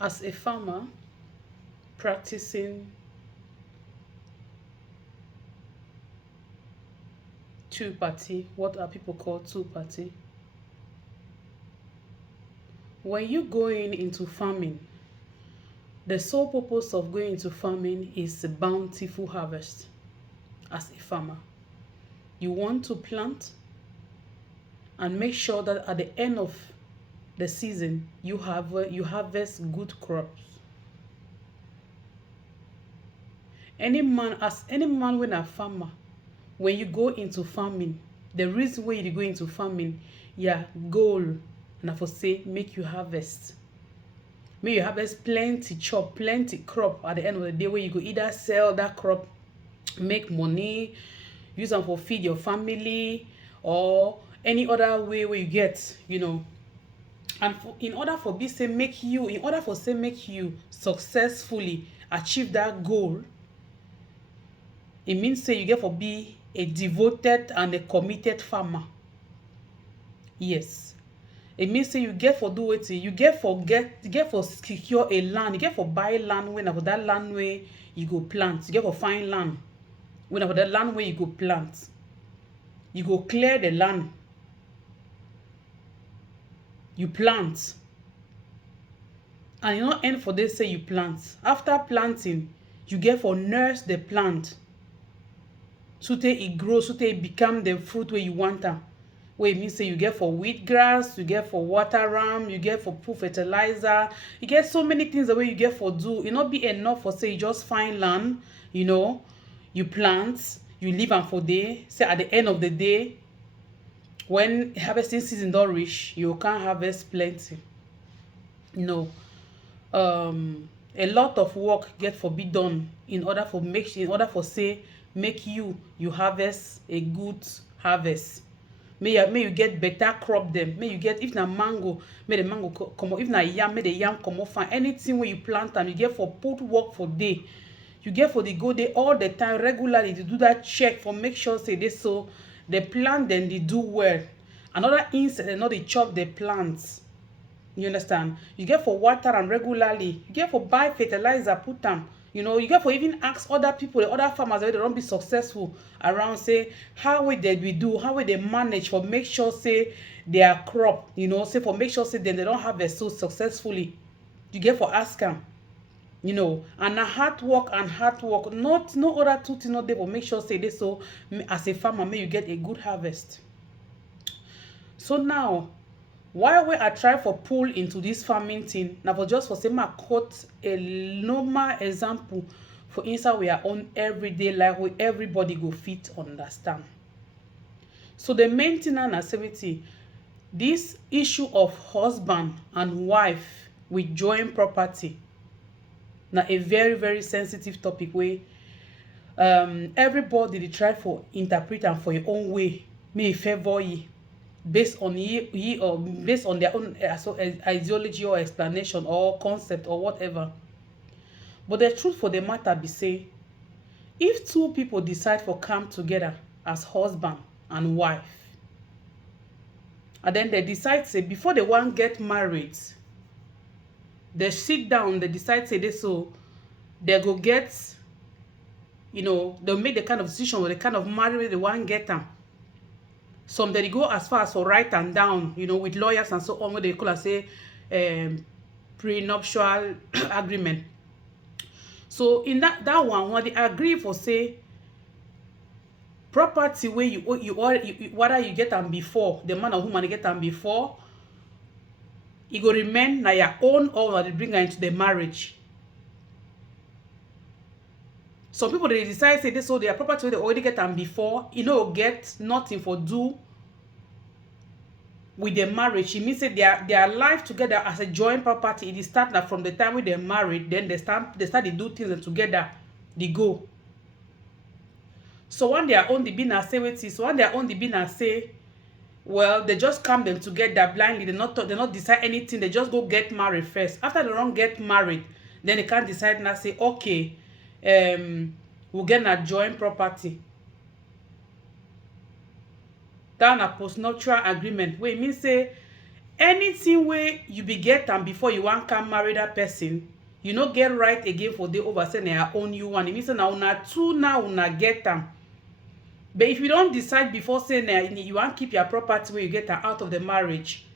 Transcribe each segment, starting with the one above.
As a farmer practicing two party, what are people called two party? When you going into farming, the sole purpose of going into farming is a bountiful harvest. As a farmer, you want to plant and make sure that at the end of the season you harvest good crops. Any man when a farmer, when you go into farming, the reason why you go into farming, yeah, goal na for say make you harvest. Make you harvest plenty chop, plenty crop at the end of the day, where you go either sell that crop, make money, use them for feed your family, or any other way where you get, and in order for say make you successfully achieve that goal, it means say you get for be a devoted and a committed farmer. Yes, it means say you get for do wetin, you get for secure a land, you get for buy land when for that land where you go plant, you get for find land when for that land where you go plant, you go clear the land, you plant, and you not end for this say you plant. After planting, you get for nurse the plant so that it grows, so that it become the fruit where you want am. Where it means say you get for wheat grass, you get for water am, you get for put fertilizer, you get so many things the way you get for do. It not be enough for say you just find land, you plant, you leave am for day. Say at the end of the day, when harvesting season don't reach, you can't harvest plenty. No. A lot of work get for be done in order for say make you harvest a good harvest. May you get better crop them. May you get, if na mango, may the mango come up. If na yam, may the yam come up fine. Anything where you plant them, you get for put work for day. You get for the go day all the time regularly to do that check for make sure say this so the plant then they do well. Another insect and not they chop the plants. You understand? You get for water and regularly. You get for buy fertilizer, put them. You get for even ask other people, the other farmers, they don't be successful around, say how will they do, how will they manage for make sure say their crop, say for make sure say then they don't harvest so successfully. You get for ask them, and a hard work, not no other two things not there for make sure say this so as a farmer may you get a good harvest. So now, why we I try for pull into this farming thing now for just for say ma quote a normal example for inside we are on everyday life where everybody go fit understand. So the main thing and activity, this issue of husband and wife with joint property, now a very very sensitive topic where everybody they try for interpret and for your own way may favor you based on or based on their own ideology or explanation or concept or whatever. But the truth for the matter be say, if two people decide for come together as husband and wife, and then they decide say before they want get married, they sit down, they decide say this so they go get, they'll make the kind of decision where the kind of marriage they want get them. Some they go as far as for write and down, with lawyers and so on, what they call say prenuptial agreement. So in that one, when they agree for say property where you whether you get them before, the man or woman get them before, it go remain na your own or they bring her into the marriage. Some people they decide say this so their property where they already get them before, get nothing for do with the marriage. It means that their life together as a joint property, it start that from the time when they're married, then they start to do things and together they go. So when they are on the bin say wait, so when they are on the bin say, well, they just come them together blindly, they not decide anything, they just go get married first. After they don't get married, then they can't decide now say, okay, we'll get a joint property. That a postnuptial agreement, where it means say anything wey you be get am before you wan come marry that person, you no get right again for dey over say na own you one. E mean say na una two now una get am. But if you don decide before say na you wan keep your property wey you get am out of the marriage,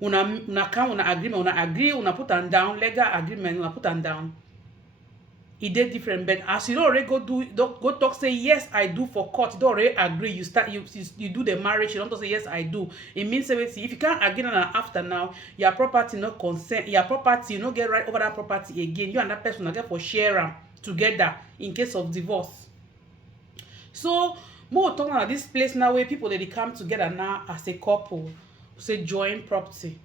una come una agree, una put am down, legal agreement, una put am down. E dey different. But as you don already go talk say yes I do for court, you don already agree, you do the marriage, you don talk say yes I do. It means say if you can't agree now after now, your property no consent, your property, you no get right over that property again. You and that person una get for share am together in case of divorce. So more talking about this place now where people they come together now as a couple, say joint property.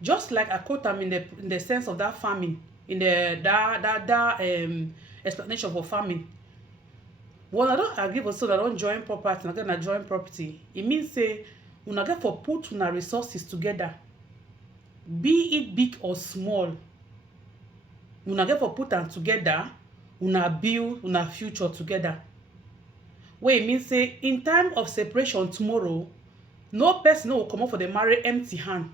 Just like I quote them in the sense of that farming, in the explanation for farming. Well, I don't agree with so that I don't join property, I get join property. It means say una get for put una resources together, be it big or small. Una get for put them together, una build una future together. Where it means say in time of separation tomorrow, no person will come up for the marriage empty hand.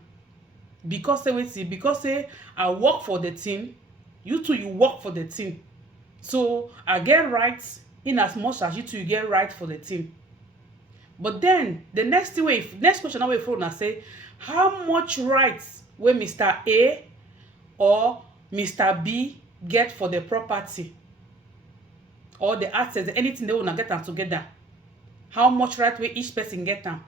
Because say I work for the team, you two you work for the team. So I get rights in as much as you two you get right for the team. But then the next question I will throw and say, how much rights will Mr. A or Mr. B get for the property or the assets, anything they wanna get them together? How much right will each person get them?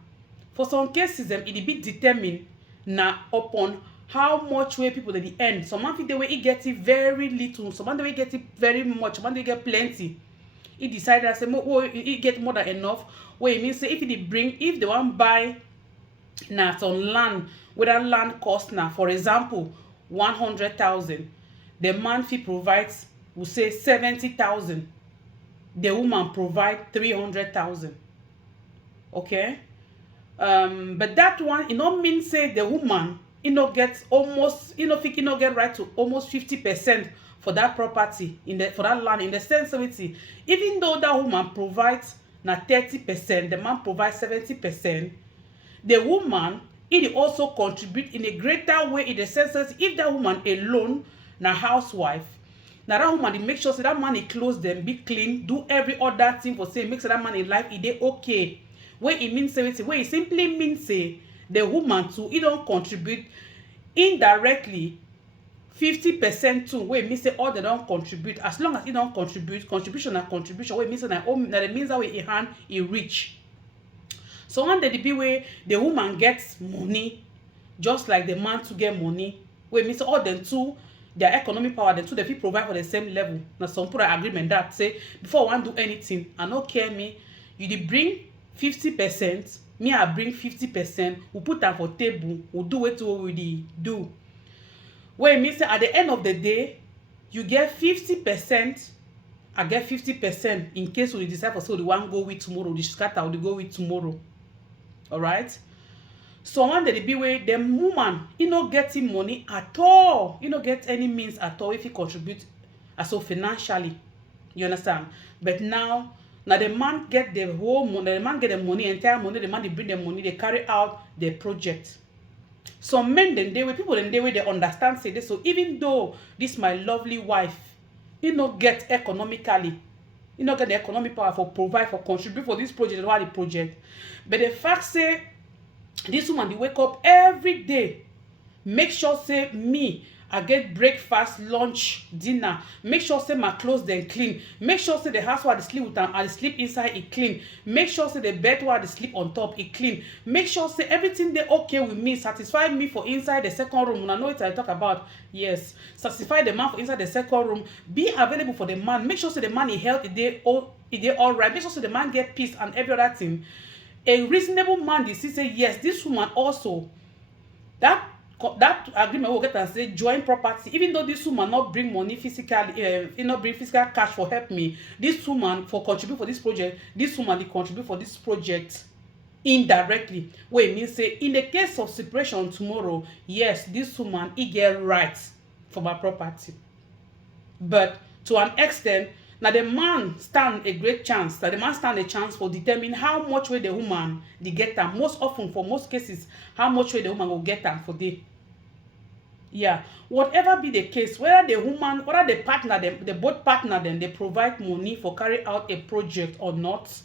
For some cases, it be determined now upon how much way people at the end. Some man the way it get it very little, some man the way get it very much, some man they get plenty. He decided I say he get more than enough. Where it means say if they want buy now some land, where that land cost now, for example, 100,000, the man fee provides will say 70,000. The woman provide 300,000. Okay. But that one, it not mean say the woman, get almost, think get right to almost 50% for that property for that land, in the sense of it, even though that woman provides na 30%, the man provides 70%, the woman it also contribute in a greater way, in the sense that if that woman alone na housewife, now that woman make sure say that man he close them, be clean, do every other thing for say make sure that man in life it dey okay. Where it means say where it simply means say the woman too it don't contribute indirectly 50% too. Where it means say all they don't contribute, as long as it don't contribute, contribution and contribution. Where it means say that it means that way a hand it reach. So one day the be where the woman gets money, just like the man to get money. Where it means all them two, their economic power, the two they provide for the same level. Now some put an agreement that say before I want do anything, I no care me, you dey bring 50%, me I bring 50%, we put them for table, we do it what we do. Where it means say at the end of the day, you get 50%, I get 50% in case we decide for so the one go with tomorrow, the scatter will go with tomorrow. Alright? So one day the be where the woman not getting money at all, not get any means at all if he contribute so financially. You understand? But now the man get the whole money, the man get the money, entire money, the man they bring the money, they carry out the project. Some men then they way people then they understand say this. So even though this my lovely wife, not get economically, not get the economic power for provide, for contribute for this project, or the project. But the fact say this woman they wake up every day, make sure say me I get breakfast, lunch, dinner, make sure say my clothes then clean, make sure say the house where I sleep with them, I sleep inside it clean, make sure say the bed where I sleep on top it clean, make sure say everything they okay with me, satisfy me for inside the second room. I know what I talk about. Yes, satisfy the man for inside the second room, be available for the man, make sure say the man in health they all right, make sure say the man get peace and every other thing. A reasonable man they see say yes, this woman also that agreement will get and say joint property, even though this woman not bring money physically, not bring physical cash for help me, this woman for contribute for this project, this woman they contribute for this project indirectly. Where it means say in the case of separation tomorrow, yes, this woman he get rights for my property, but to an extent Now the man stand a great chance, that the man stand a chance for determine how much way the woman they get am. Most often, for most cases, how much way the woman will get am for day. Yeah, whatever be the case, whether the woman, whether the partner, the both partner then they provide money for carry out a project or not.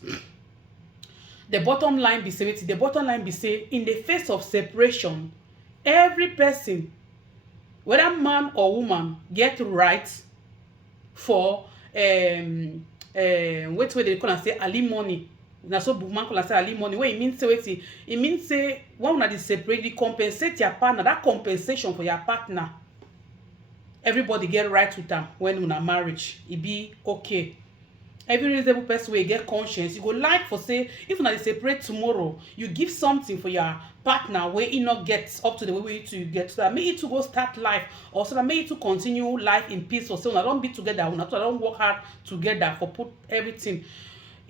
The bottom line be say, in the face of separation, every person, whether man or woman, get right for wait wey dey call am say alimony. Na so woman call am say alimony, wey e mean say wetin e mean say when una dey separate, you compensate your partner. That compensation for your partner, everybody get right with am. When una marriage, e be okay. Every reasonable person wey get conscience, you go like for say if una dey separate tomorrow, you give something for your partner wey e no get up to the way wey you two get, so that make you two go start life, or so that make you two continue life in peace, or say una don be together, una two don work hard together for put everything.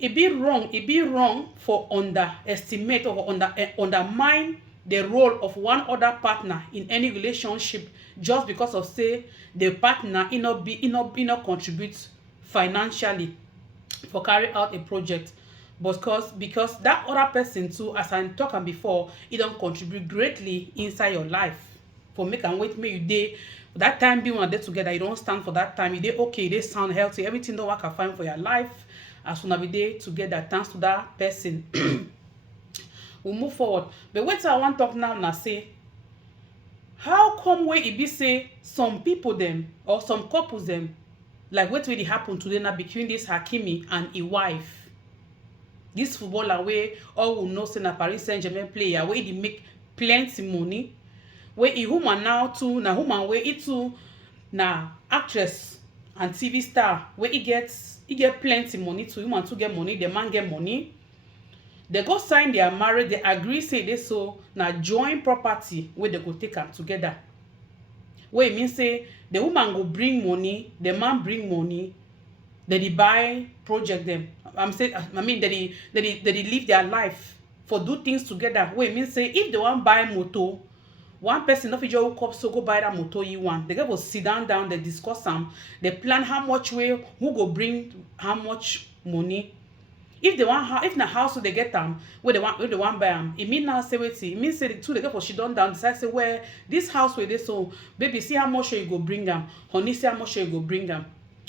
E be wrong for underestimate or undermine the role of one other partner in any relationship just because of say the partner e no contribute financially for carry out a project, because that other person too, as I talk am before, e don contribute greatly inside your life for make am wait make you dey that time be una dey together, you don stand for that time, you dey okay, you dey sound healthy, everything don work out fine for your life as una be dey together thanks to that person. We move forward, but wetin I wan talk now na say how come wey e be say some people dem or some couples dem, like wetin dey happen today na between this Hakimi and e wife, this footballer wey all we know say na Paris Saint-Germain player, wey dey make plenty money, wey e woman now too na woman wey e too na actress and TV star, wey e get plenty money too. Woman too get money, the man get money. They go sign their marriage, they agree say they so na joint property wey they go take am together. Wey e mean say the woman go bring money, the man bring money, they dey buy project them. They live their life for do things together. Wey e mean say if they wan buy motor, one person no fit just hook up so go buy that motor you want. They go sit down, they discuss am, they plan how much way, who go bring how much money. If na house they get am, where they want buy am, e mean now say wetin, e mean say the two they get for sit down decide say, well, this house wey dey so, baby, see how much you go bring am, honey, see how much you go bring am.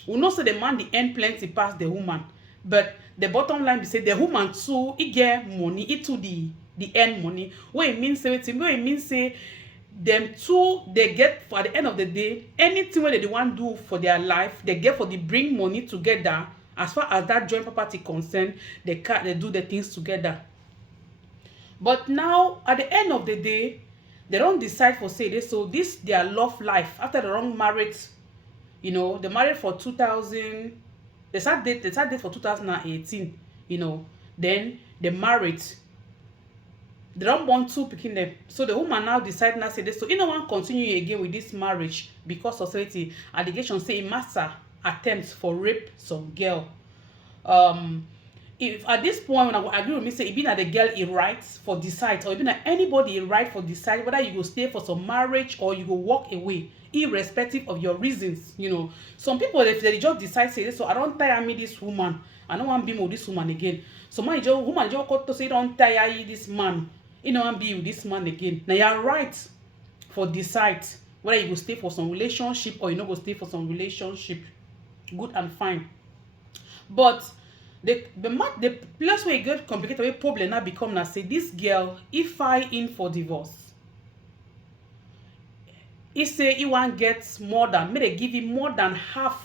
We know say the man dey earn plenty pass the woman, but the bottom line be say the woman too e get money, e too the earn money. Wey e mean say wetin, wey e mean say them two they get for at the end of the day, anything wey they want do for their life, they get for the bring money together. As far as that joint property concerned, they do the things together. But now at the end of the day, they don't decide for say this, so this their love life after the wrong marriage. You know, they married for 2000, they start date for 2018, you know, then they married. They don't want two picking them. So the woman now decide now say this, so you don't want to continue again with this marriage because society allegation say master attempts for rape some girl. If at this point when I agree with me say it be that the girl is right for decide, or even that anybody is right for decide whether you go stay for some marriage or you go walk away, irrespective of your reasons. You know, some people if they just decide say, so I don't tire me this woman, I don't want to be with this woman again. So woman just got to say don't tire you this man, you know, want be with this man again. Now you're right for decide whether you go stay for some relationship or you no go stay for some relationship. Good and fine. But the place where it get complicated, where problem now become now say this girl, if file in for divorce, he say he want get more than, may they give him more than half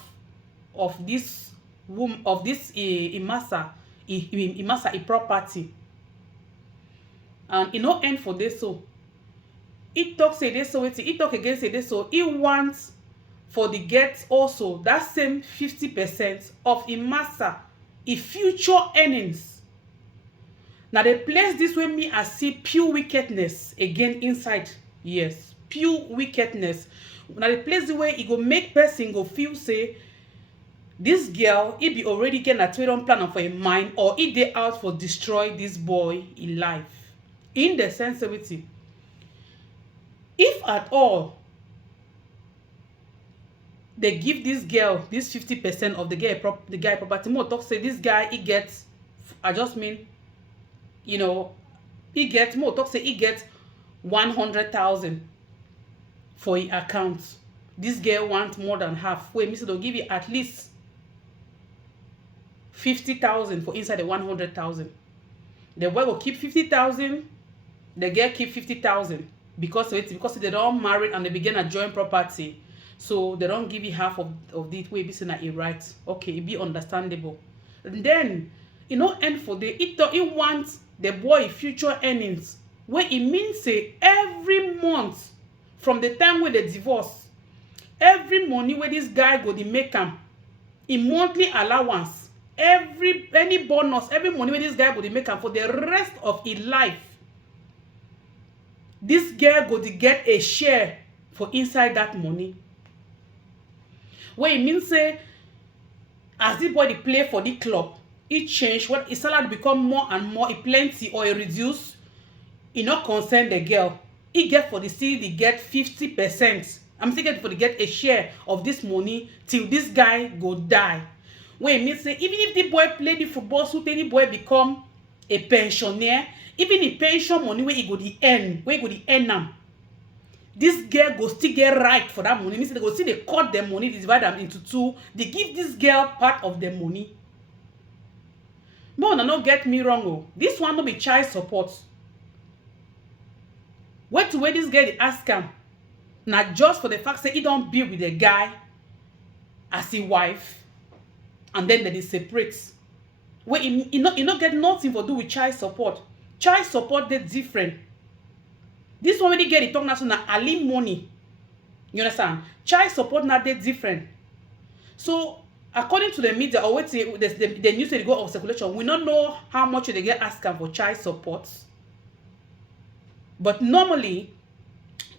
of this woman, of this imasa property, and he no end for this. So he talk say this, so he talk against say this, so he wants for the get also that same 50% of imasa future earnings. Now they place this way me as see pure wickedness again inside. Yes, pure wickedness. Now they place the way it go make person go feel say this girl it be already get a trade plan for a mind, or it they out for destroy this boy in life. In the sensitivity, if at all they give this girl this 50% of the guy property. More talk say this guy he gets, I just mean, you know, he gets more talk say he gets 100,000 for his account. This girl want more than half. Wait, me say they'll give you at least 50,000 for inside the 100,000. The boy will keep 50,000. The girl keep 50,000 because they don't married and they begin a joint property. So they don't give you half of the way be saying that it right. Okay, it be understandable. And then end for the it wants the boy future earnings. Where it means say every month from the time where they divorce, every money where this guy go the make am, in monthly allowance, any bonus, every money where this guy go the make am for the rest of his life, this girl go to get a share for inside that money. Where it means say as the boy dey play for the club, it change when his salary become more and more, it plenty or it reduce, it not concern the girl. He get for the city get 50%. I'm still get for the get a share of this money till this guy go die. Where it means say even if the boy play the football, so the boy become a pensioner, even the pension money where he go the earn, where he go the earn am, this girl go still get right for that money. Means they go still they cut the money, they divide them into two. They give this girl part of the money. No, no, get me wrong. Oh, this one no be child support. Where this girl dey ask him, not just for the fact that he don't be with the guy as his wife, and then they separate. Where he not get nothing for do with child support. Child support they different. This one when they get it talk now alimony. You understand? Child support now they different. So according to the media or what the news they go of circulation, we don't know how much they get asking for child support. But normally,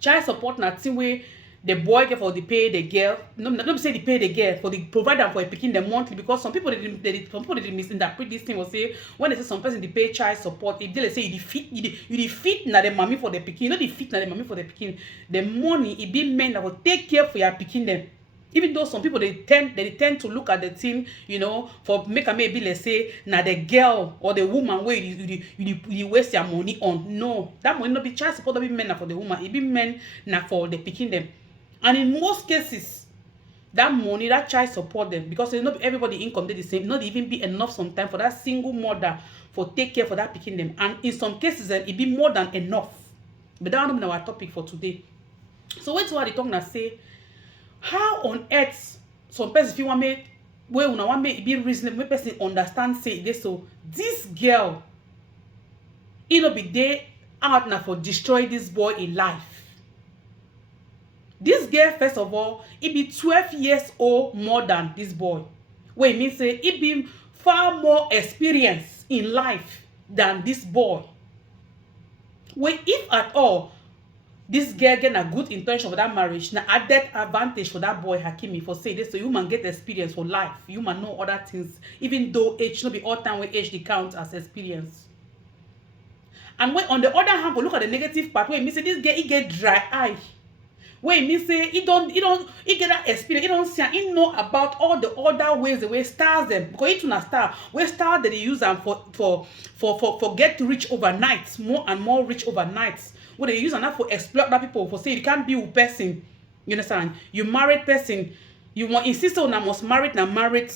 child support na thing where the boy get for the pay the girl. No say the pay the girl for the provider for a picking the monthly, because some people they misinterpret this thing or say when they say some person they pay child support, if they say you defeat na the mommy for the picking, not defeat na the mommy for the picking. The money it be meant that will take care for your picking them. Even though some people they tend to look at the thing, for make a maybe let's say now the girl or the woman where you waste your money on. No, that money not be child support, not be meant for the woman. It be meant now for the picking them. And in most cases, that money, that child support them, because not everybody income they the same, not even be enough sometimes for that single mother for take care for that picking them. And in some cases, it be more than enough. But that one is our topic for today. So wait till I talk now say, how on earth some person if you want me where una want me be reasonable, make person understand say this. So this girl, be there out now for destroy this boy in life. This girl, first of all, it be 12 years old more than this boy. Where it means say it be far more experience in life than this boy. Where if at all this girl get a good intention for that marriage, na added advantage for that boy Hakimi for say this, so you man get experience for life. You man know other things, even though age no be all time where age they count as experience. And when on the other hand, we look at the negative part where it means say this girl he get dry eye. Where it means say he get that experience, he don't see, he know about all the other ways the way stars them, because he tuna star where star that they use them for get rich overnight, more and more rich overnight. Where they use enough for exploit that people for say you can't be with person. You understand? You married person, you want insist on must married na married,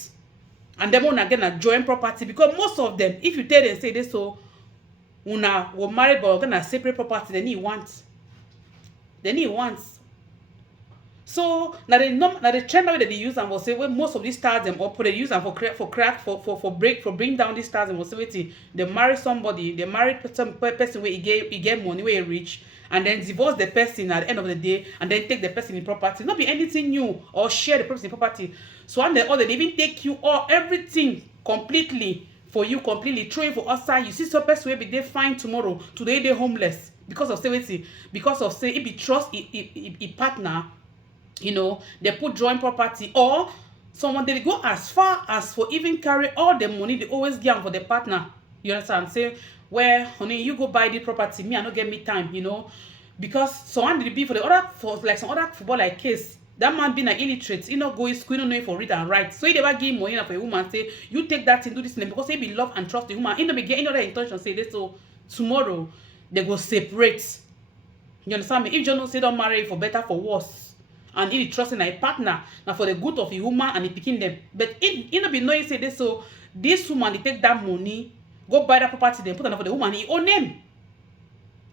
and then una get a joint property, because most of them, if you tell them say this, so una were married but gonna separate property, then he wants. So now the trend that they use and will say when most of these stars them up they use them for bring down these stars and will say wait, they marry somebody, they married some person where he get money where he rich, and then divorce the person at the end of the day, and then take the person in property, not be anything new, or share the person in property. So and they even take you all everything completely for you, completely throw it for outside. You see some person will be they fine tomorrow, today they homeless because of say it be trust a partner. They put joint property, or someone they go as far as for even carry all the money they always give for the partner. You understand? Say, well, honey, you go buy the property. Me, I don't get me time. Because someone did be for like some other football like case. that man being an illiterate, he not go to school, he don't know for read and write. So he never give money for a woman, say, you take that thing, do this thing, because he be love and trust the woman. He don't be get any other intention, say this, so tomorrow, they go separate. You understand me? If you don't say don't marry for better, for worse, and he trust in a partner, now for the good of the woman and he picking them. But he don't be knowing, say this, so this woman, they take that money, go buy that property, then put it for the woman, he own them.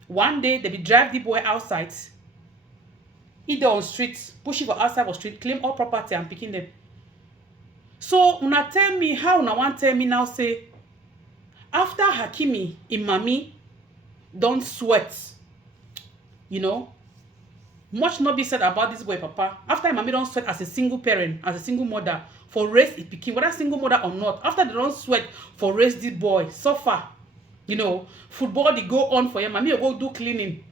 One day, they be drive the boy outside, either on street, push it for outside for street, claim all property and picking them. So una tell me how una want tell me now, say after Hakimi in mommy don't sweat, you know, much not be said about this boy papa. After mommy don't sweat as a single parent, as a single mother, for raise it picking, whether single mother or not, after they don't sweat for raise the boy, suffer, you know, football they go on for him, mommy will go do cleaning.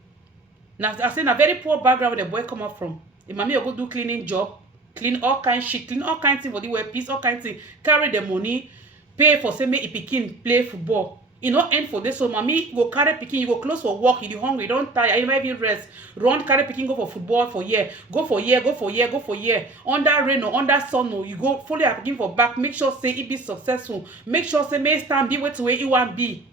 Now I say a very poor background where the boy come up from. The mommy will go do cleaning job, clean all kind shit, clean all kind thing for the wear piece, all kind thing, carry the money, pay for say make pikin play football. You know, end for this. So mommy go carry pikin, you go close for work, you hungry, you don't tire, you might be rest. Run carry pikin go for football for year, go for year, go for year, go for year. Under rain or under sun, or you go follow your pikin for back. Make sure say it be successful. Make sure say may stand be where to where you want be.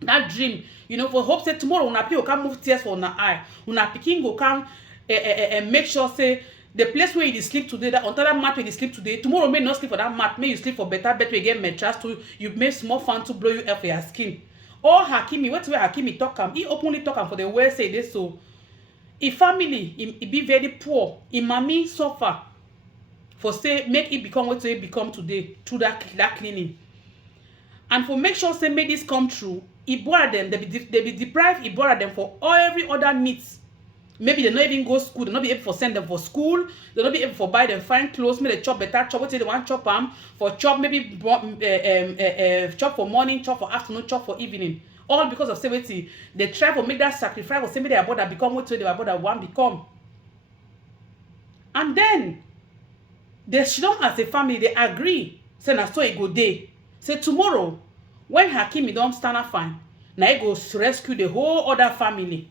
That dream, you know, for hope say tomorrow una pikin can move tears for una eye. Una pikin go come make sure say the place where you sleep today, that on that mat where you sleep today, tomorrow may not sleep for that mat, may you sleep for better bed, you get mattress to you make small fan to blow you up for your skin. Or Hakimi, what's where Hakimi talk him? He openly talk him for the way say this. So if family he be very poor, if mommy suffer for say make it become what it become today through that cleaning. And for make sure say make this come true, he bore them, they be deprived, he bore them for all every other needs. Maybe they not even go school, they not be able to send them for school, they not be able to buy them fine clothes, maybe they chop better, chop what they want chop them for chop, maybe chop for morning, chop for afternoon, chop for evening. All because of say they try to make that sacrifice for say maybe their brother become what they brother want become. And then they should not as a family, they agree, say na so it go day. Say tomorrow, when Hakimi don't stand up fine, now he goes rescue the whole other family.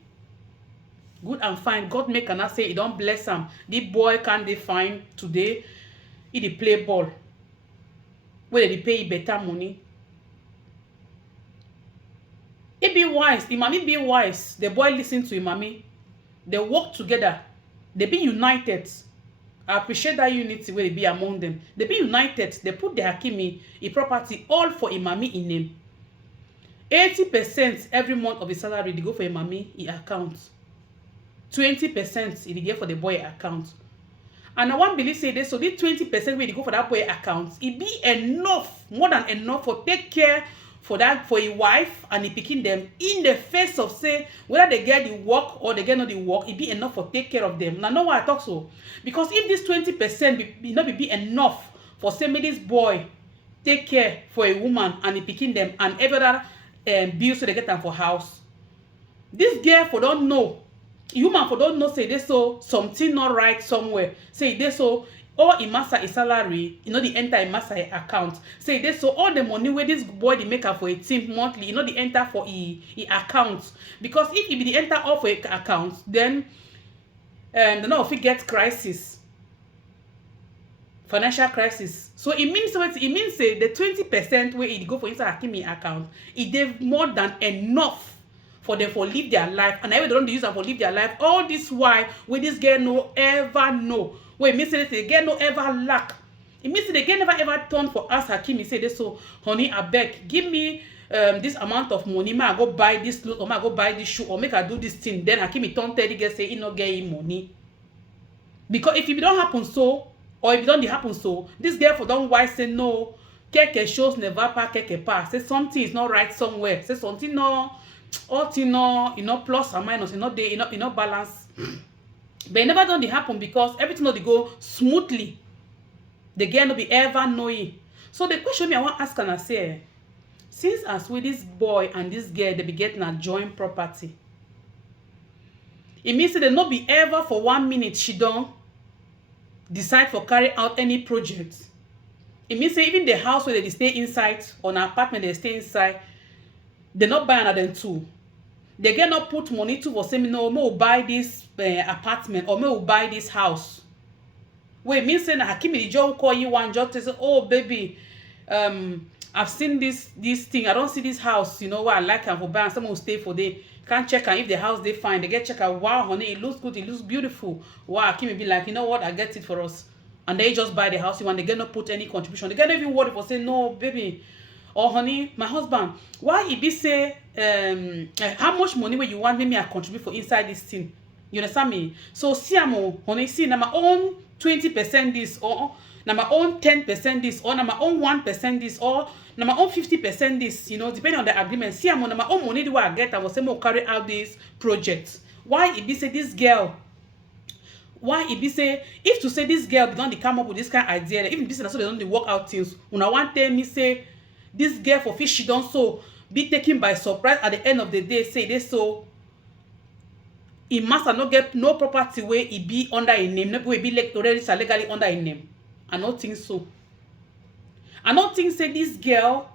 Good and fine. God make and say he don't bless him. The boy can't they find today. He dey play ball. Where they pay better money. He be wise. The mommy be wise. The boy listen to him mommy. They work together. They be united. I appreciate that unity where they be among them. They be united. They put the Hakimi, a property, all for Imami in name. 80% every month of his salary they go for Imami in account. 20% it get for the boy account. And I want believe say this, so this 20% where they go for that boy account, it be enough, more than enough for take care for that for a wife and he picking them in the face of say whether they get the work or they get not the work, it be enough for take care of them. Now know why I talk so? Because if this 20% be not be enough for say me this boy take care for a woman and he picking them and every other bills so they get them for house. This girl for don't know. Human for don't know say this so something not right somewhere. Say this so all in master his salary, you know the enter in master account. Say this so all the money where this boy they make up for a team monthly, you know the enter for he account. Because if it be the enter off for a account, then they know if it get crisis, financial crisis. So it means say the 20% where it go for inside Hakimi account, it gave more than enough for them for live their life, and I they don't use them for live their life. All this why when this girl no ever know. Wait, means say the girl no ever lack. It means the girl never ever turn for us Hakimi say this so honey Abouk, give me this amount of money, may I go buy this clothes or may I go buy this shoe or make I do this thing. Then Hakimi turn tell the girl say he no get him money. Because if it don't happen so, or if it don't happen so, this girl for don't wise say no, keke shows never pa keke pa. Say something is not right somewhere. Say something no. All thing no, you know, plus or minus, you know, they you know balance. But it never done the happen because everything not they go smoothly. The girl no be ever knowing. So the question me I want ask and I say, since as with this boy and this girl they be getting a joint property, it means that they not be ever for 1 minute she don't decide for carry out any project. It means that even the house where they stay inside or an apartment they stay inside, they not buy another two. They get not put money to for say no, me will buy this apartment or me will buy this house. Wait, mean say na Hakimi the just call you one just say, oh baby, I've seen this thing. I don't see this house, you know, where I like am for buy, and someone will stay for day. Can't check am if the house they find. They get check out. Wow, honey, it looks good, it looks beautiful. Wow, Hakimi be like, you know what, I get it for us. And they just buy the house, and they get not put any contribution. They get not even worry for say, no, baby, or honey, my husband, why e be say how much money will you want me I contribute for inside this thing? You understand me? So see am, honey, see na my own 20% this, or na my own 10% this, or na my own 1% this, or na my own 50% this, you know, depending on the agreement. See am, na my own money the way I get, I was say more carry out this project. Why e be say this girl, why e be say if to say this girl don dey come up with this kind of idea, even this na so they don dey work out things, una wan tell me say this girl for fish she don so be taken by surprise at the end of the day, say they so e master no get no property wey e be under a name, no wey be like already legally under a name. I no think so. I no think say this girl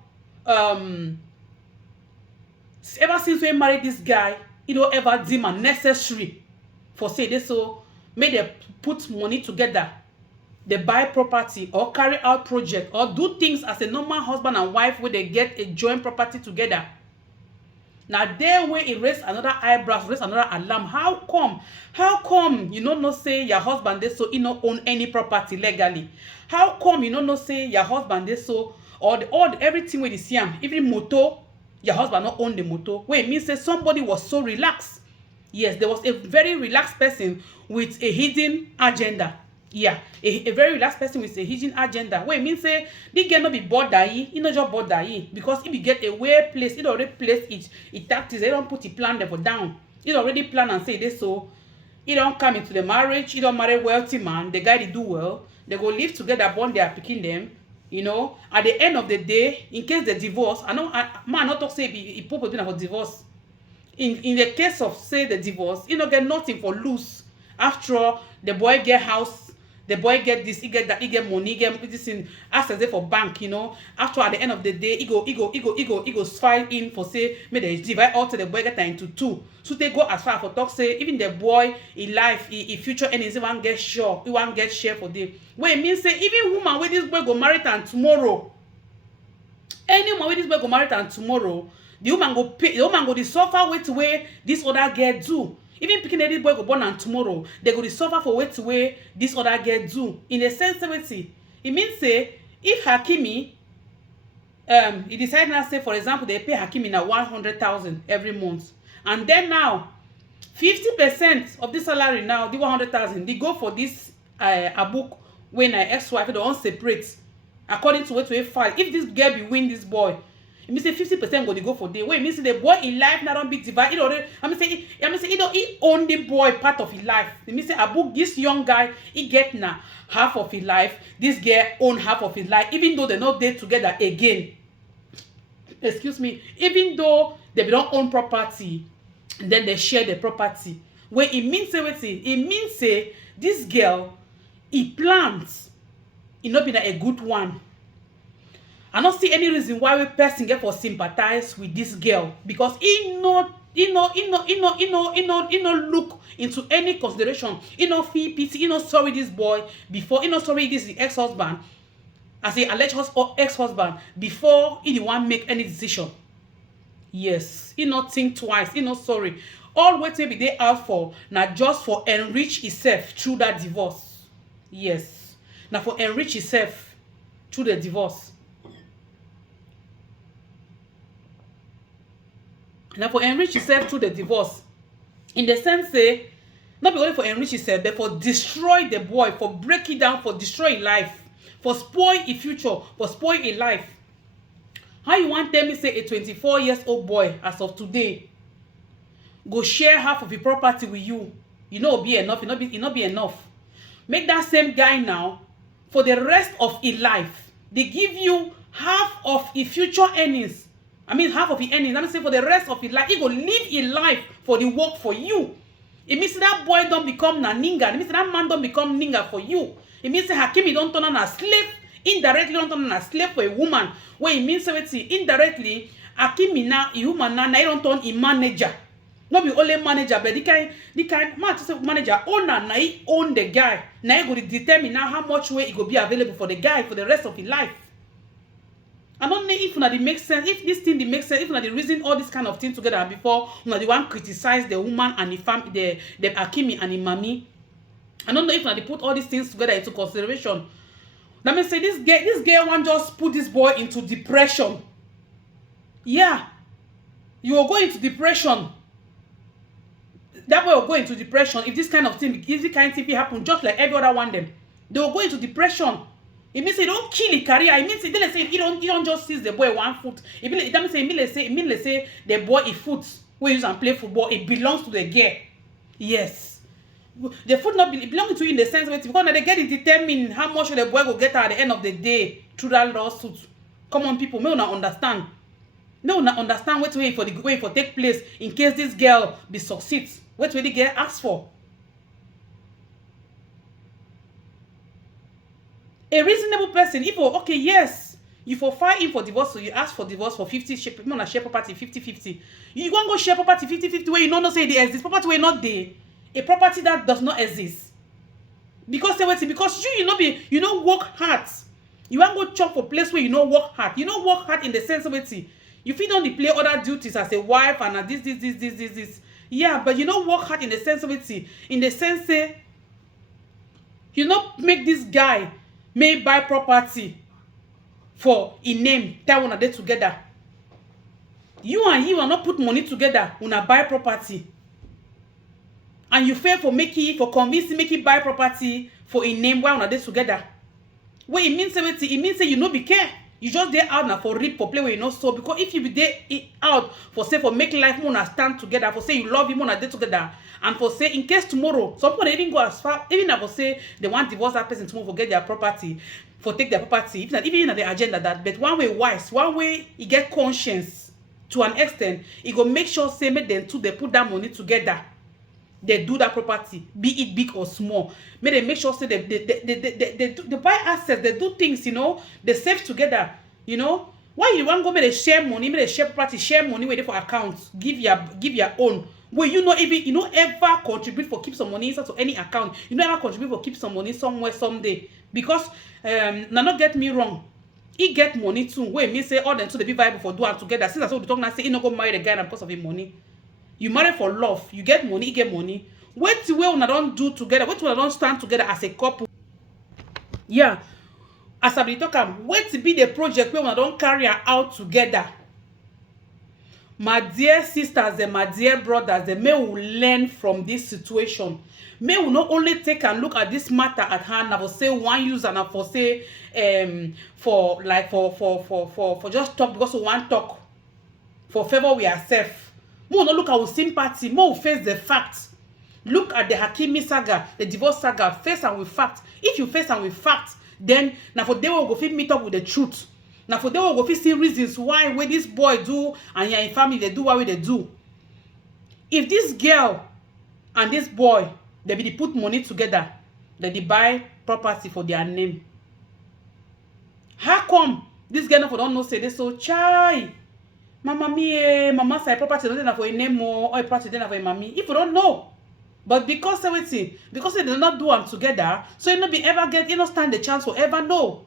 ever since we married this guy, e don't ever deem am necessary for say they so make them put money together, they buy property or carry out project or do things as a normal husband and wife where they get a joint property together. Now there where it raise another eyebrows, raise another alarm. How come you don't know say your husband they so you don't own any property legally? How come you don't know say your husband they so or everything with the see am, even motor, your husband not own the motor? Wait, means say somebody was so relaxed. Yes, there was a very relaxed person with a hidden agenda. Yeah, a very relaxed person with a hidden agenda. Wait, means say the girl not be bother he not just bother he because if he get a way place, it already place it tactics, they don't put it plan level down. It already plan and say this so he don't come into the marriage, he don't marry wealthy man, the guy they do well, they go live together, born they are picking them, you know. At the end of the day, in case they divorce, I not talk say he put for divorce. In the case of say the divorce, you know get nothing for loose. After all, the boy get house, the boy get this, he get that, he get money, he get this in access for bank, you know. After at the end of the day, he go file in for say may they divide all to the boy get into two. So they go as far for talk say even the boy in life, in future earnings, he won't get sure, he won't get share for them. Wait, means say even woman with this boy go marry and tomorrow, any woman with this boy go marry and tomorrow, the woman go pay, the woman go dey suffer with way this other girl do. Even picking any boy go born and tomorrow, they go dey suffer for wait way this other girl do. In a sense, it means say if Hakimi he decide now say for example they pay Hakimi now 100,000 every month, and then now 50% of the salary now the 100,000 they go for this Abouk when ex-wife they don't separate according to what we file. If this girl be win this boy, it means say 50% go dey go for day. Wait, it means the boy in life now don't be divided. Already, he own the boy part of his life. It means say Abouk, this young guy, he get now half of his life. This girl own half of his life, even though they not there together again. Excuse me. Even though they don't own property, then they share the property. Where it means say it means say this girl, he plans, it not be a good one. I don't see any reason why we person get for sympathize with this girl because he no look into any consideration. He no feel pity. He no sorry this boy before. He no sorry this the ex-husband as a alleged ex-husband before he didn't want make any decision. Yes, he not think twice. He not sorry. All what maybe they out for now just for enrich himself through that divorce. Yes, now for enrich himself through the divorce. Now for enrich yourself through the divorce, in the sense say, not be only for enrich yourself, but for destroy the boy, for break it down, for destroy his life, for spoil his future, for spoil his life. How you want tell me say a 24-year-old boy as of today go share half of the property with you? You know be enough, it not be enough. Make that same guy now for the rest of his life. They give you half of his future earnings. I mean half of his earnings. Let me say for the rest of his life, he go live his life for the work for you. It means that boy don't become na ninga. It means that man don't become ninga for you. It means that Hakimi don't turn on a slave. Indirectly don't turn on a slave for a woman. Where it means indirectly, Hakimi now, a woman now, he don't turn a manager. Not be only manager, but the kind man to say manager owner na he own the guy. Now he go determine now how much way it go be available for the guy for the rest of his life. I don't know if it makes sense, if this thing makes sense, if the reason all this kind of thing together before the one criticize the woman and the family, the Hakimi and the mommy. I don't know if they put all these things together into consideration. Let me say this girl want just put this boy into depression. Yeah, you will go into depression. That boy will go into depression if this kind of thing, if this kind of thing happen, just like every other one them. They will go into depression. It means they don't kill the career. It means they say you don't just seize the boy 1 foot. It means say the boy a foot we use and play football. It belongs to the girl. Yes. The foot not belongs to you in the sense that because they get it determine how much the boy will get at the end of the day through that lawsuit. Come on, people, may not understand. May not understand what way for the way for take place in case this girl be succeeds. What way the girl asks for. A reasonable person, if okay, yes, you for file in for divorce, so you ask for divorce for 50 share property 50-50. You go share property 50-50 where you know say there exists property where not there. A property that does not exist. Because say what? Because you know work hard. You want go chop for place where you know work hard. You know work hard in the sense of it. You fit only play other duties as a wife and this. Yeah, but you know work hard in the sense of it. In the sense say you not make this guy may buy property for a name that una dey together. You and he will not put money together una buy property. And you fail for convincing make it buy property for a name while una dey together. What it means say you no be care. You just dey out now for reap for play where you know so because if you be dey out for say for make life more stand together for say you love him more dey together and for say in case tomorrow some people even go as far even for say they want divorce that person tomorrow for get their property for take their property even in the agenda that but one way wise one way he get conscience to an extent he go make sure say make them two they put that money together. They do that property, be it big or small. May they make sure say they buy assets, they do things, they save together, Why you want go make they share money, make they share property, share money where they for accounts, give your own. Where you not even ever contribute for keep some money inside to any account. You don't ever contribute for keep some money somewhere someday. Because now not get me wrong. He get money too. Where me say all them two they be viable for do and together. Since that's what we talk now, say he not go marry the guy because of his money. You marry for love. You get money, he get money. Wait till we una don't do together. Wait till we don't stand together as a couple. Yeah. As I be talking, wait to be the project where we don't carry out together. My dear sisters and my dear brothers, they may learn from this situation. May we not only take and look at this matter at hand. I will say one use and I will say for just talk because we want talk for favor we ourselves. More not look at our sympathy, more face the facts. Look at the Hakimi saga, the divorce saga, face and with fact. If you face and with fact, then now for they will go fit meet up with the truth. Now for they will go fit see reasons why when this boy do and your family they do what they do. If this girl and this boy they put money together, they buy property for their name. How come this girl not don't know say they so chai? Mama say property don't for a name or a property don't for a mommy. If you don't know, but because they do not do them together, so you not be ever get, stand the chance for ever know.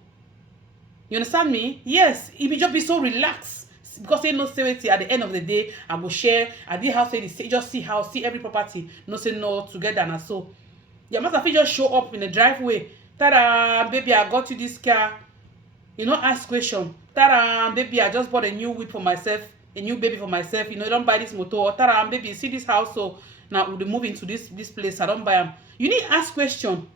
You understand me? Yes, it will just be so relaxed because they know say at the end of the day, I will share. I did have say just see every property, no say no together and so. Your mother just show up in the driveway. Tada, baby, I got you this car. Ask question. Tada, baby, I just bought a new whip for myself, a new baby for myself. You don't buy this motor. Or tada, baby, see this house, so now we'll move into this place. I don't buy them. You need to ask question.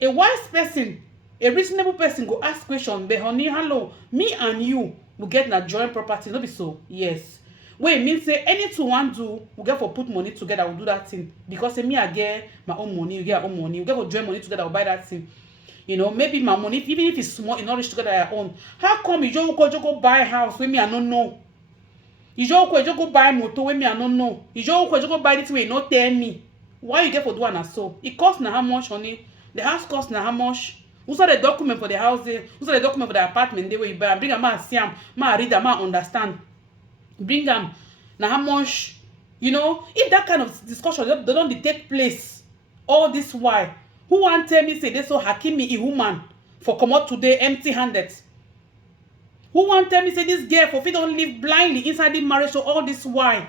A wise person, a reasonable person go ask question. But honey, hello, me and you will get na joint property. No be so. Yes. Wait, means say anything one do, we get for put money together, we'll do that thing. Because say me I get my own money, you get your own money. We get for join money together, we'll buy that thing. Maybe my money, even if it's small, it not reach together your own. How come you just go buy a house with me? I don't know. You just go buy motor with me? I don't know. You just go buy this way, not tell me. Why you get for doing so? It costs now how much, honey? The house costs now how much? Who saw the document for the house there? Who saw the document for the apartment there where you buy? Bring them, see them, read them, understand. Bring them. Now how much You know, if that kind of discussion they don't take place all this while, who wan tell me say they so Hakimi a woman for comot today empty-handed? Who wan tell me say this girl for fit don live blindly inside the marriage so all this while?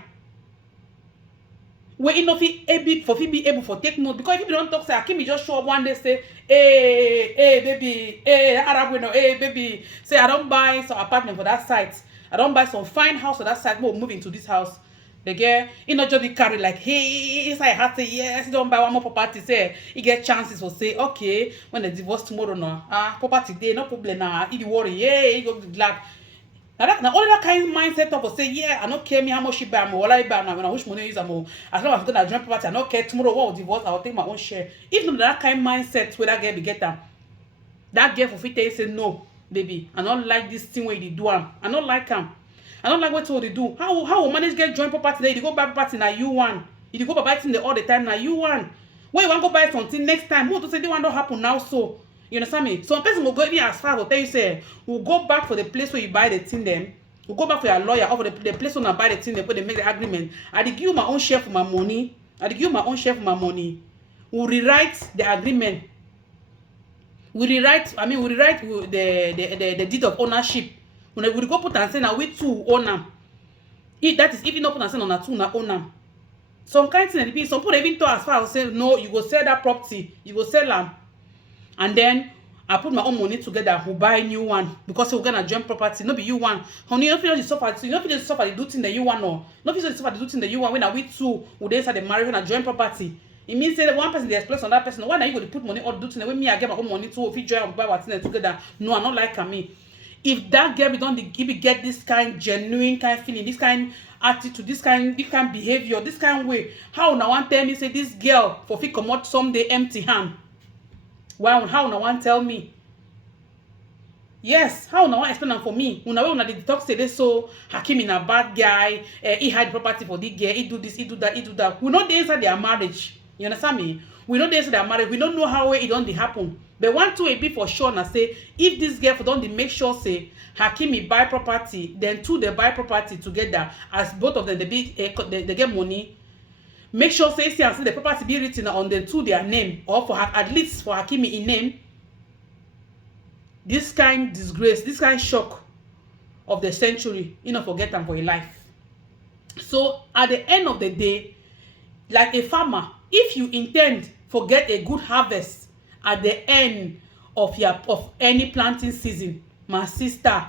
Wey e no fit be able for take note, because if you don't talk say Hakimi just show up one day say, hey baby, hey Arab winner, hey baby, say I don buy some apartment for that site, I don buy some fine house for that site, we'll move into this house. The girl, he not just be carry like, hey, inside heart say yes, he don't buy one more property, say he get chances for say, okay, when they divorce tomorrow now, property day, no problem now, he worry, yeah, he go be glad. Now all that kind of mindset of say, yeah, I don't care me how much she buy, I'm all I buy now, when I wish money use am, as long as I'm gonna join property, I don't care tomorrow what will divorce, I'll take my own share. If not that kind of mindset where that girl be get them, that girl for fit tell you say no, baby, I don't like this thing where you do am, I don't like him. I don't like what they do. How manage get joint property there? You go buy property now you want. You go buy things all the time now you want. When you want to go buy something next time, who to say they want to happen now so? You understand me? Some person will go even as far as tell you say, we'll go back for the place where you buy the thing then. We'll go back for your lawyer or for the place where you buy the thing then, where they make the agreement. I give you my own share for my money. We'll rewrite the agreement. We rewrite the deed of ownership. When we go put and say now we two own them. If that is if you not put and say on a two na own them. Some kind of thing, some people even talk as far as say no, you go sell that property, you go sell them, and then I put my own money together, who buy a new one because we're gonna join property. No be you one. Honey, you don't feel the suffer. You don't feel the suffer the do thing that you want no. No feel the suffer the do thing that you want. When we two would they start the marriage and join property. It means say that one person they express on that person. Why now you go to put money or do thing when me I get my own money too. If you join and buy what thing together, no, I'm not like me. If that girl don't get this kind genuine kind feeling, this kind attitude, this kind behavior, this kind way, how now one tell me say this girl for fit come out someday empty hand? Well, how now one tell me? Yes, how now one explain them for me? When they talk say this so Hakimi na bad guy, he hide property for this girl, he do this, he do that. We know the inside their marriage. You understand me? We know the inside their marriage. We don't know how it don't happen. But one two a be for sure na say if this girl for don't make sure say Hakimi buy property, then two they buy property together as both of them they get money. Make sure say the property be written on the two their name or for at least for Hakimi in name. This kind disgrace, this kind shock of the century, you know, forget them for your life. So at the end of the day, like a farmer, if you intend for get a good harvest at the end of any planting season, my sister,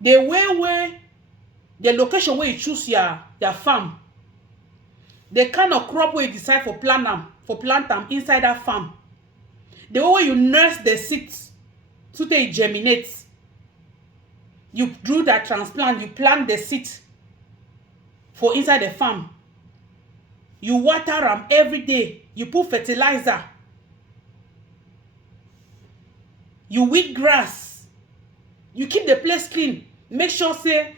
the way the location where you choose your farm, the kind of crop where you decide for plant them inside that farm, the way you nurse the seeds so they germinate, you do that transplant, you plant the seed for inside the farm, you water them every day, you put fertilizer, you weed grass, you keep the place clean, make sure say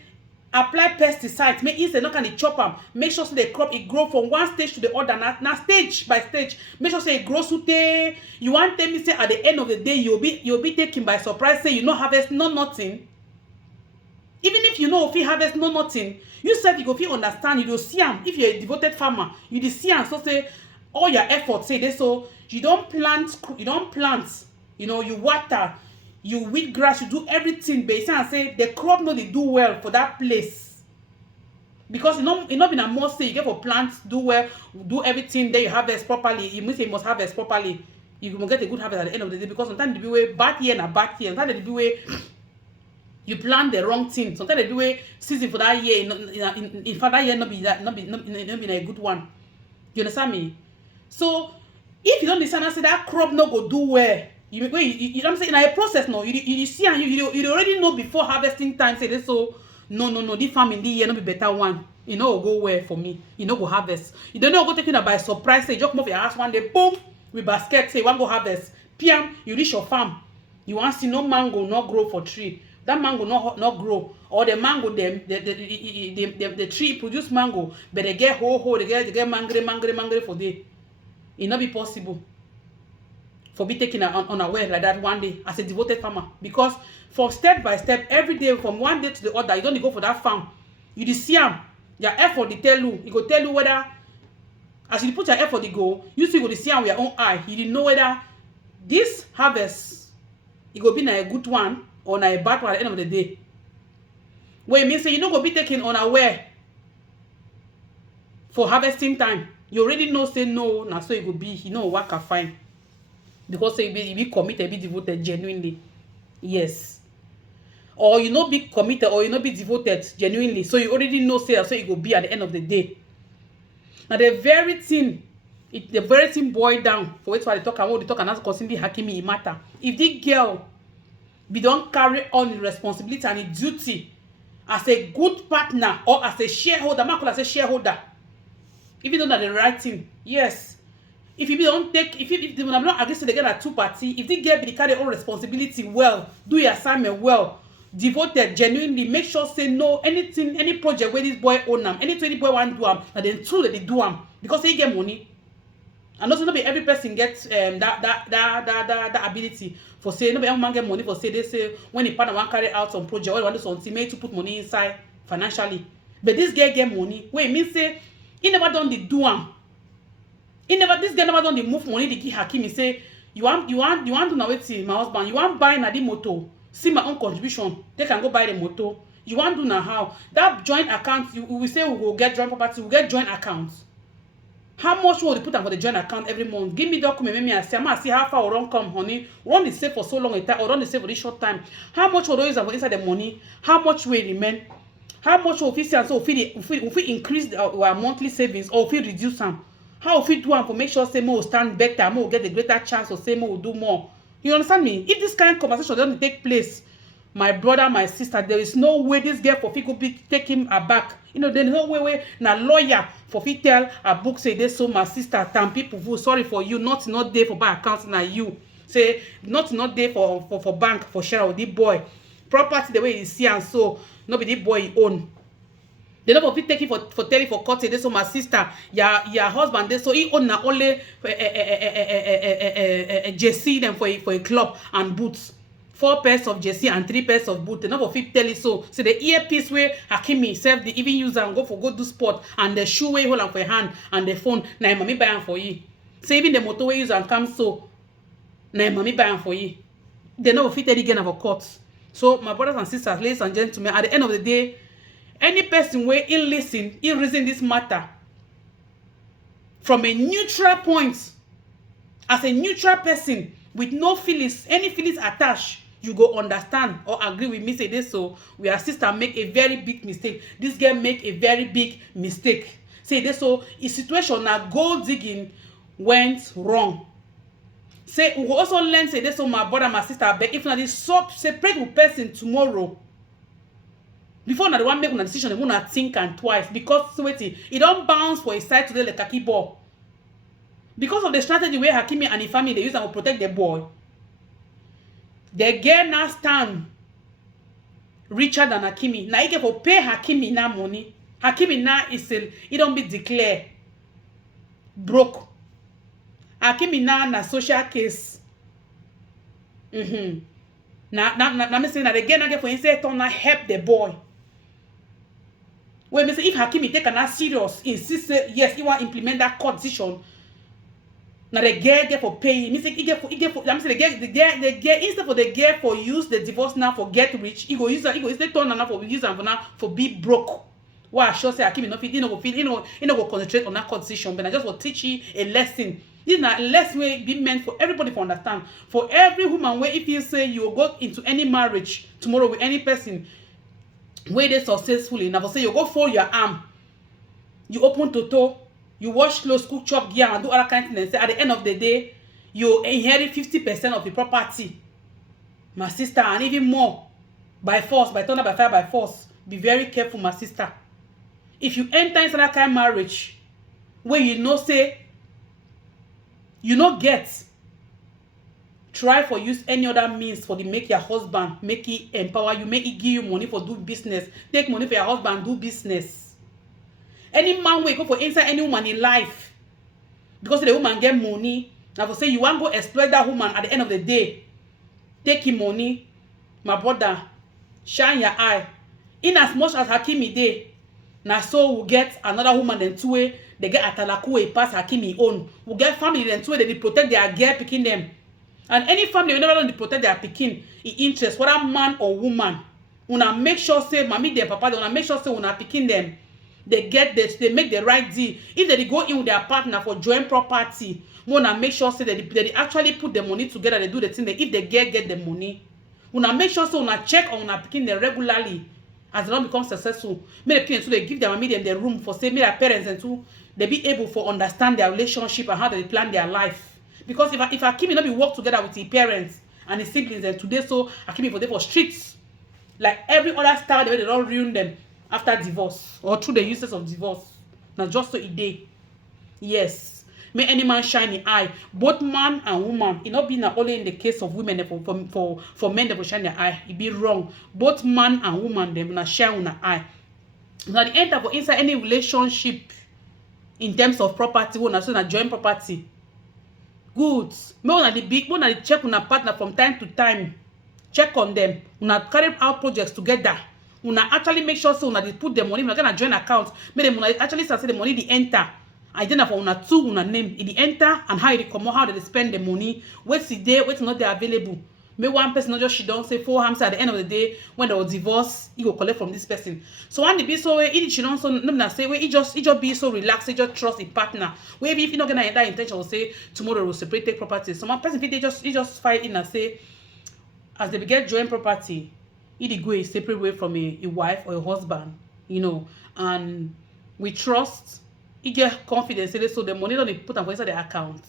apply pesticides, make it not can chop them, make sure say the crop it grow from one stage to the other, now stage by stage, make sure say it grows sute. You want tell me say at the end of the day you'll be taken by surprise, say you no harvest no nothing. Even if you know if you harvest no nothing, you said you go feel understand, you do see am. If you're a devoted farmer, you do see am, so say all your efforts say this, so you don't plant, you know, you water, you weed grass, you do everything, but you say the crop no they do well for that place. Because it not been a must say you get for plants do well, do everything, then you harvest properly. It means you must harvest properly. You must get a good harvest at the end of the day, because sometimes the be way bad year and bad year. Sometimes the be way you plant the wrong thing. Sometimes the be way season for that year in for that year not be a good one. You understand me? So if you don't understand, I say that crop no go do well. You know what I'm saying? In a process now, you see and you already know before harvesting time. Say this, so no, this farm in the year no be better one. You know go well for me. You know go harvest. You don't know go taking it by surprise. Say just come off your house one day, boom, with basket. Say one go harvest. PM, you reach your farm. You want see no mango not grow for tree. That mango not grow, or the mango the tree produce mango, but they get they get mangre for day. It not be possible for be taken unaware like that one day as a devoted farmer, because from step by step every day from one day to the other you don't go for that farm, you see am, Your effort dey tell you. E go tell you whether as you put your effort dey go, you still go dey see am with your own eye. You dey know whether this harvest e go be na a good one or na a bad one at the end of the day. Wey e mean say you no go be taken unaware for harvesting time. You already know say no, na so e go be. You no go waka fine because say you be committed, be devoted genuinely. Yes. Or you no be committed or you no be devoted genuinely. So you already know say that's so it go be at the end of the day. Now the very thing boil down for wetin I dey talk and what dey talk and that's concerning the Hakimi e matter. If the girl be don carry on the responsibility and the duty as a good partner or as a shareholder, man call as a shareholder, even though na the right thing, yes. If you be don't take, if the one not agree to the girl at two party, if the girl be carry own responsibility well, do your assignment well, devoted genuinely, make sure say no anything, any project where this boy own them, anything the boy want do am, and then true that they do am because he get money. And also not be every person gets that ability for say no be every man get money for say they say when the partner want carry out some project or want do something, make to put money inside financially. But this girl get money. Wait, mean say he never done the do am. This girl never done the move money. The give Hakimi say you want to know wetin my husband. You want buy na the motor. See my own contribution. They can go buy the motor. You want do na how that joint account. We say we will get joint property. We get joint accounts. How much will they put on for the joint account every month? Give me document. Make me I see how far we run come, honey. We run the save for so long a time, or run the save for this short time. How much will they use inside the money? How much will remain? How much will we see and so we increase our monthly savings or we reduce them? How we do am for make sure say more stand better, more get a greater chance of say more do more. You understand me? If this kind of conversation doesn't take place, my brother, my sister, there is no way this girl for fit be take him aback. You know, there's no way na lawyer for fit tell Abouk say this so my sister, tam people who sorry for you, not there for bank account na you. Say not there for bank for share with the boy. Property the way you see and so no be the boy he own. They never fit take it for tell it for court. This so my sister, your husband. This so he own na only jersey them for a club and boots. 4 pairs of jersey and 3 pairs of boots. They never fit tell it so. So the earpiece where Hakimi self the even use and go do sport and the shoe way hold on for your hand and the phone. Na mommy buy am for you. So even the motor way use and come so. Na mommy buy am for you. They never fit tell it again for court. So my brothers and sisters, ladies and gentlemen, at the end of the day, any person where he reason this matter from a neutral point, as a neutral person with no feelings, any feelings attached, you go understand or agree with me say this so we our sister make a very big mistake. This girl make a very big mistake. Say this so a situation now gold digging went wrong. Say we also learn say this so my brother, my sister, but if not this separate with person tomorrow. Before na the one make una decision, they wanna think and twice because so wait, it don't bounce for a side today like khaki ball. Because of the strategy where Hakimi and the family they use to protect the boy, the girl now stand richer than Hakimi. Now he get for pay Hakimi now money. Hakimi now is he don't be declared broke. Hakimi now na social case. Now me say na the girl now get for inside turn now help the boy. When me say if Hakimi take an serious, insist say yes, he want implement that court decision. Now the girl get for pay. Me say he get for. Let me say the girl instead for the girl for use the divorce now for get rich. He go use he go instead turn now for use and for now for be broke. Why sure say Hakimi no fit, he no go feel, he no go concentrate on that court decision. But I just will teach you a lesson. This is a lesson way be meant for everybody to understand. For every woman where if you say you will go into any marriage tomorrow with any person, where they successfully now for say you go fold your arm, you open toto, you wash clothes, cook, chop, gear, and do other kind of things. At the end of the day, you inherit 50% of the property, my sister, and even more by force, by thunder, by fire, by force. Be very careful, my sister. If you enter into that kind of marriage where you know say you not get, try for use any other means for the make your husband, make it empower you, make it give you money for do business. Take money for your husband, do business. Any man will go for inside any woman in life because the woman get money. Now for say you want to go exploit that woman at the end of the day, take him money, my brother, shine your eye. In as much as Hakimi dey, Now so we get another woman then two way they get atalaku way pass Hakimi own. We get family then two way they protect their girl picking them. And any family we never don't protect their picking in interest, whether man or woman. Una make sure say mommy them papa they una make sure say una picking them. They get this, they make the right deal. If they go in with their partner for joint property, una make sure say that they actually put the money together, they do the thing. That if they get the money, una make sure so una check on una picking them regularly as they don't become successful. Make the parents so they give their mommy them the room for say make their parents and too they be able for understand their relationship and how they plan their life. Because if Hakimi not be work together with his parents and his siblings and today so Hakimi for them for streets like every other star the way they don't ruin them after divorce or through the uses of divorce. Now just so it day. Yes. May any man shine the eye. Both man and woman. It not be not only in the case of women for men that will shine their eye. It be wrong. Both man and woman them not shine their eye. Now the end of inside any relationship in terms of property, when I say joint property. Good. May una the big one the check una partner from time to time. Check on them. Una carry out projects together. Una actually make sure so una they put the money. Una gonna join account. Make them una actually start say the money they enter. Identify for una two una name. It the enter and how it come out, how they spend the money. What's the day? What's not there available. May one person not just she don't say 4 hamster at the end of the day when they will divorce, you go collect from this person. So when they be so it she don't so not say where it just be so relaxed, it just trust a partner. Where if you not gonna enter intention will say tomorrow will separate take property. So one person they just fight in and say as they get joint property, it go a separate way from a wife or a husband, you know, and we trust, it get confidence, so the money don't put them inside the account.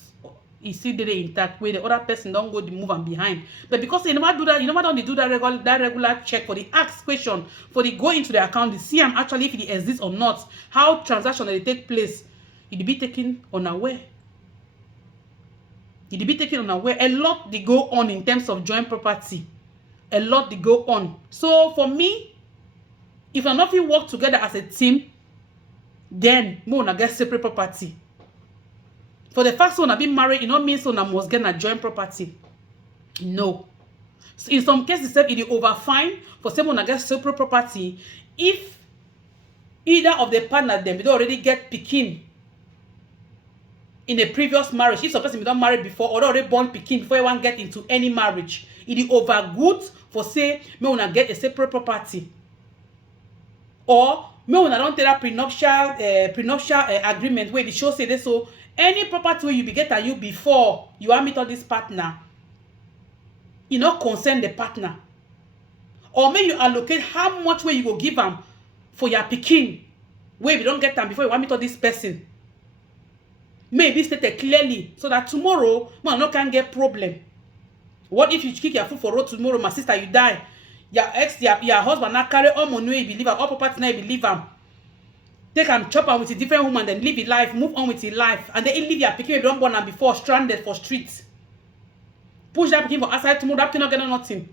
You see they intact where the other person don't go the move and behind. But because you never do that, you never don't do that regular check for the ask question, for the go into the account, the see actually if it exists or not, how transaction they take place, it be taken unaware. It be taken unaware. A lot they go on in terms of joint property. A lot they go on. So for me, if I not work together as a team, then we wanna get separate property. For the first one, I be married, it not means so I must get a joint property. No. So in some cases, it is over fine for someone to get separate property if either of the partner them they already get pikin in a previous marriage. If some person don't marry before or already born pikin before you want get into any marriage, it is over good for say me wanna get a separate property. Or me wanna don't take that prenuptial agreement where the show say this so. Any property where you be get at you before you want meet all this partner, you not concern the partner. Or may you allocate how much way you go give them for your pikin where you don't get them before you want meet all this person. Maybe state it clearly so that tomorrow man no can get problem. What if you kick your foot for road tomorrow, my sister, you die? Your husband not carry all money you believe all property now you believe them. Take and chop am with a different woman, then live your life, move on with your life, and then leave your pikin you don't born am before stranded for streets. Push that pikin for outside tomorrow, that pikin not get nothing.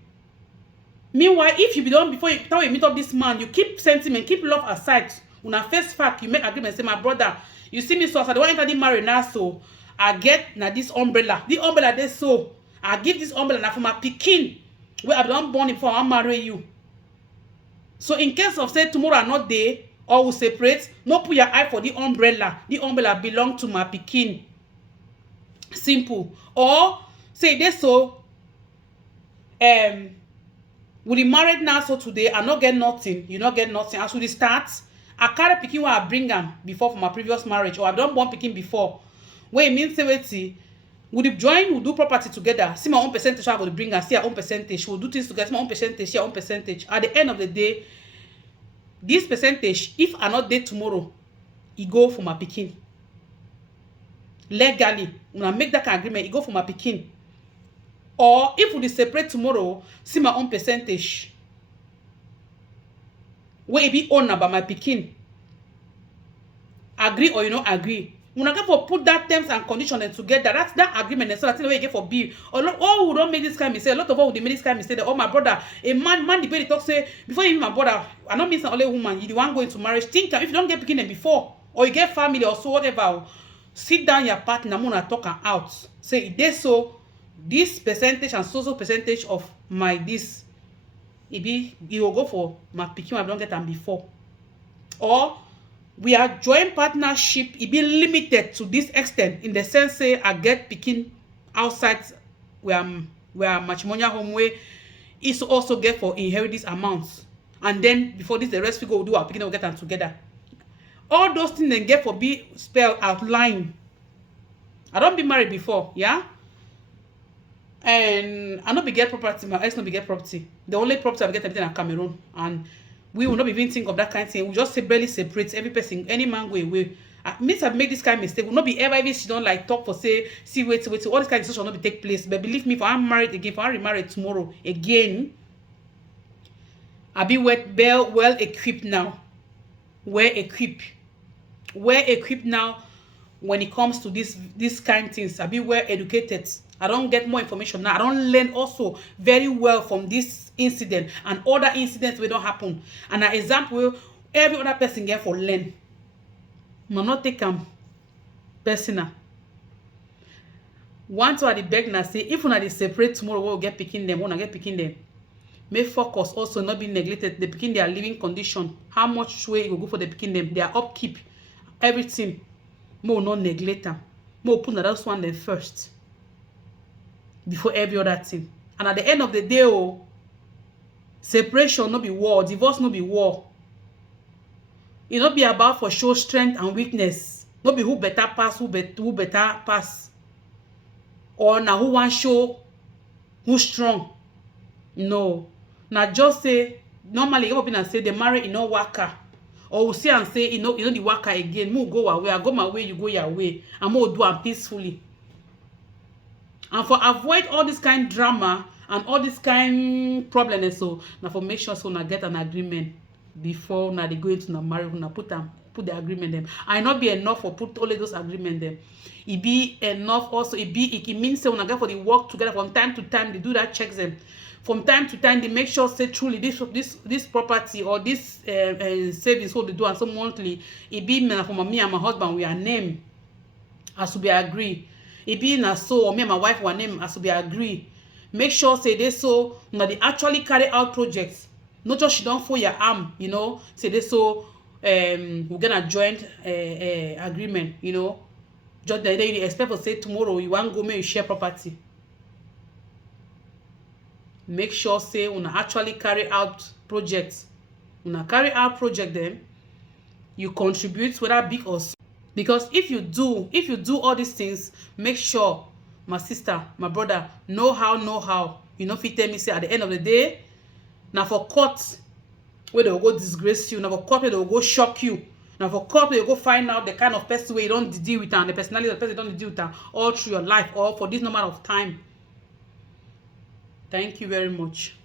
Meanwhile, if you be done before you meet up this man, you keep sentiment, keep love aside. Una first fact, you make agreement, say my brother, you see me so as I don't enter the marriage now, so I get na this umbrella. The umbrella they so I give this umbrella now for my pikin where I don't born before I marry you. So in case of say tomorrow I'm not there, or we separate, no put your eye for the umbrella. The umbrella belong to my pikin. Simple. Or say this so we married now so today I not get nothing. You not get nothing. As we start, I carry pikin where I bring them before from my previous marriage, or I don't born pikin before. Where it means say we join, we do property together. See my own percentage, I will bring her, see her own percentage. We'll do things together, see my own percentage, see her own percentage. At the end of the day, this percentage, if I not there tomorrow, it go for my pikin. Legally, when I make that kind of agreement, it go for my pikin. Or if we separate tomorrow, see my own percentage. Where it be owned by my pikin. Agree or you not agree. When I get for put that terms and conditions together, that's that agreement. And so that's the way you get for bill. Oh, we don't make this kind of mistake. A lot of us would make this kind of mistake. Oh, my brother, a man the way they talk say before you my brother, I don't mean only woman. You the one going to marriage. Think if you don't get picking them before, or you get family or so whatever, sit down your partner, I'm gonna talk out. Say this so this percentage and so percentage of my this. It will go for my picking. I don't get them before, or we are joint partnership, it be limited to this extent, in the sense say I get pikin outside where matrimonial home way is also get for inherit this amount, and then before this the rest we go do our pikin will get them together. All those things then get for be spell outline. I don't be married before, yeah, and I not be get property, my ex not be get property. The only property I get everything in Cameroon, and we will not be even think of that kind of thing. We just say barely separate every person, any man go away. Means I make this kind of mistake. Will not be ever even she don't like talk for say, see, wait, all this kind of decision will not be take place. But believe me, if I'm married again, if I'm remarried tomorrow again, I'll be well equipped now. Well equipped now when it comes to this kind of things. I'll be well educated. I don't get more information now. I don't learn also very well from this incident and other incidents wey don happen. And an example every other person get for learn. Ma not take am personal. One to the beg na say if una dey separate tomorrow, we will get picking them. Una get picking them. May focus also not be neglected. The picking their living condition. How much way you go for the picking them? Their upkeep, everything. More not neglect them. More put that one there first before every other thing. And at the end of the day, oh, separation no be war, divorce no be war. It not be about for show strength and weakness. No be who better pass, who better pass, or now who want show who strong. No, now just say normally people and say they marry in no worker, or we see and say you know the worker again. Mo go away, I go my way, you go your way, and mo do am peacefully. And for avoid all this kind drama and all this kind problem, so now for make sure so na get an agreement before now they go into na marriage, na put the agreement them. I not be enough for put all of those agreement them. It be enough also. It means say when I get for the work together from time to time, they do that checks them. From time to time, they make sure say truly this property or this savings what they do, and so monthly it be for me and my husband we are named as to be agree. It be na so, or me and my wife were named as to be agree. Make sure say they so now they actually carry out projects. Not just she don't fold your arm, you know. Say they so we're gonna joint agreement, you know. Just the day you expect to say tomorrow you want go make you share property. Make sure say when actually carry out projects. When I carry out project them, you contribute whether big or small. Because if you do all these things, make sure my sister, my brother, know how. You know, if you tell me say at the end of the day, now for court where they will go disgrace you, now for court where they will go shock you, now for court where you go find out the kind of person where you don't deal with and the personality of the person you don't deal with all through your life or for this number of time. Thank you very much.